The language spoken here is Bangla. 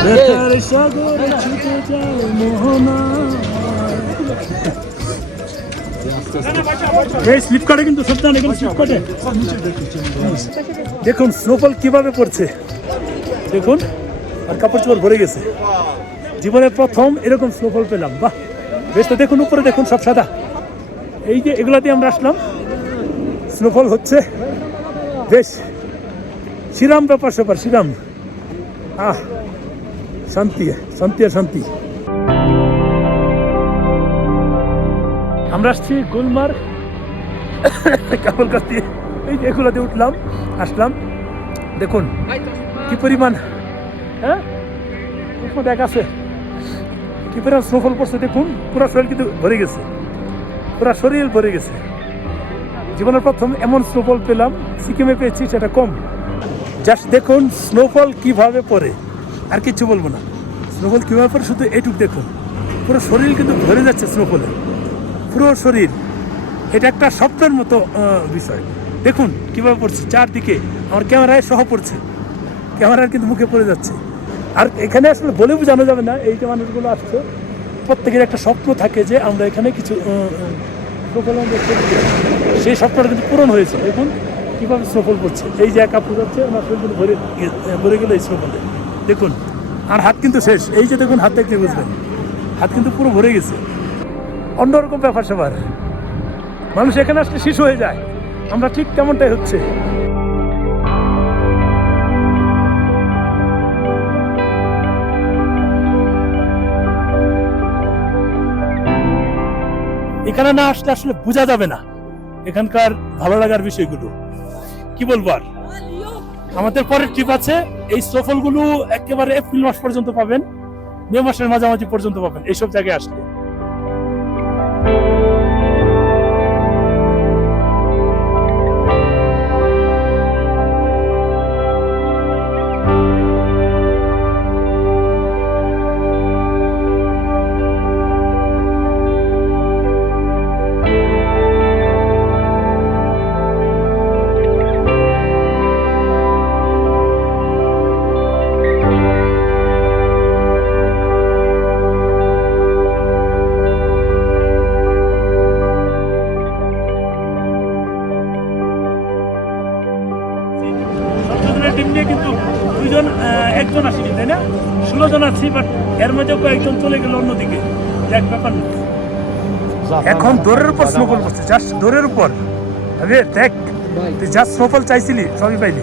সাগরে ছুটে যায় মোহনা কিন্তু দেখুন স্নোফল কীভাবে পড়ছে। দেখুন, আর কাপড় চোপড় ভরে গেছে। জীবনে প্রথম এরকম স্নোফল পেলাম। বাহ! বেশ তো দেখুন, উপরে দেখুন, সব সাদা। এই যে এগুলা দিয়ে আমরা আসলাম। স্নোফল হচ্ছে। বেশ শ্রীরাম ব্যাপার স্যাপার শ্রীরাম আহ! শান্তি শান্তি আর শান্তি। আমরা আসছি গুলমার্গ কাপল কাছ দিয়ে এই এগুলোতে উঠলাম, আসলাম। দেখুন, কি পরিমাণ হ্যাঁ? দেখ আছে। কি পরিমাণ স্নোফল পড়ছে, দেখুন। পুরো শরীর কিন্তু ভরে গেছে। পুরো শরীর ভরে গেছে। জীবনের প্রথম এমন স্নোফল পেলাম, সিকিমে পেয়েছি, সেটা কম। জাস্ট দেখুন স্নোফল কীভাবে পড়ে। আর কিচ্ছু বলব না। স্নোফল কীভাবে পড়ে শুধু এইটুক দেখুন। পুরো শরীর কিন্তু ভরে যাচ্ছে স্নোফলে। পুরো শরীর। এটা একটা স্বপ্নের মতো বিষয়। দেখুন কীভাবে পড়ছে। চারদিকে আমার ক্যামেরায় সহ পড়ছে। ক্যামেরার কিন্তু মুখে পড়ে যাচ্ছে। আর এখানে আসলে বলে বোঝানো যাবে না, এই যে মানুষগুলো আসছে, প্রত্যেকের একটা স্বপ্ন থাকে যে আমরা এখানে কিছু। সেই স্বপ্নটা কিন্তু পূরণ হয়েছে। দেখুন কীভাবে স্নোফল পড়ছে। এই যে একা যাচ্ছে ওনার শরীর কিন্তু ভরে ভরে গেল এই স্নোফলে। দেখুন, আর হাত কিন্তু শেষ। এই যে দেখুন হাত দেখতে বুঝবেন। হাত কিন্তু পুরো ভরে গেছে। অন্যরকম ব্যাপার স্যাপার মানুষ এখানে আসলে শিশু হয়ে যায়। আমরা ঠিক তেমনটাই হচ্ছে। এখানে না আসলে আসলে বোঝা যাবে না। এখানকার ভালো লাগার বিষয়গুলো। কি বলব আর? আমাদের পরের ট্রিপ আছে। এই সফলগুলো একেবারে এপ্রিল মাস পর্যন্ত পাবেন। মে মাসের মাঝামাঝি পর্যন্ত পাবেন। এইসব জায়গায় আসলে। টিম নিয়ে কিন্তু দুইজন একজন আসেনি, তাই না? ষোলো জন আছি বাট এর মধ্যে কয়েকজন চলে গেল অন্যদিকে। দেখ ব্যাপার। এখন দৌড়ের উপর স্নোফল করছে জাস্ট দৌড়ের উপর। দেখ, তুই যা স্নোফল চাইছিলি, সবই পাইলি।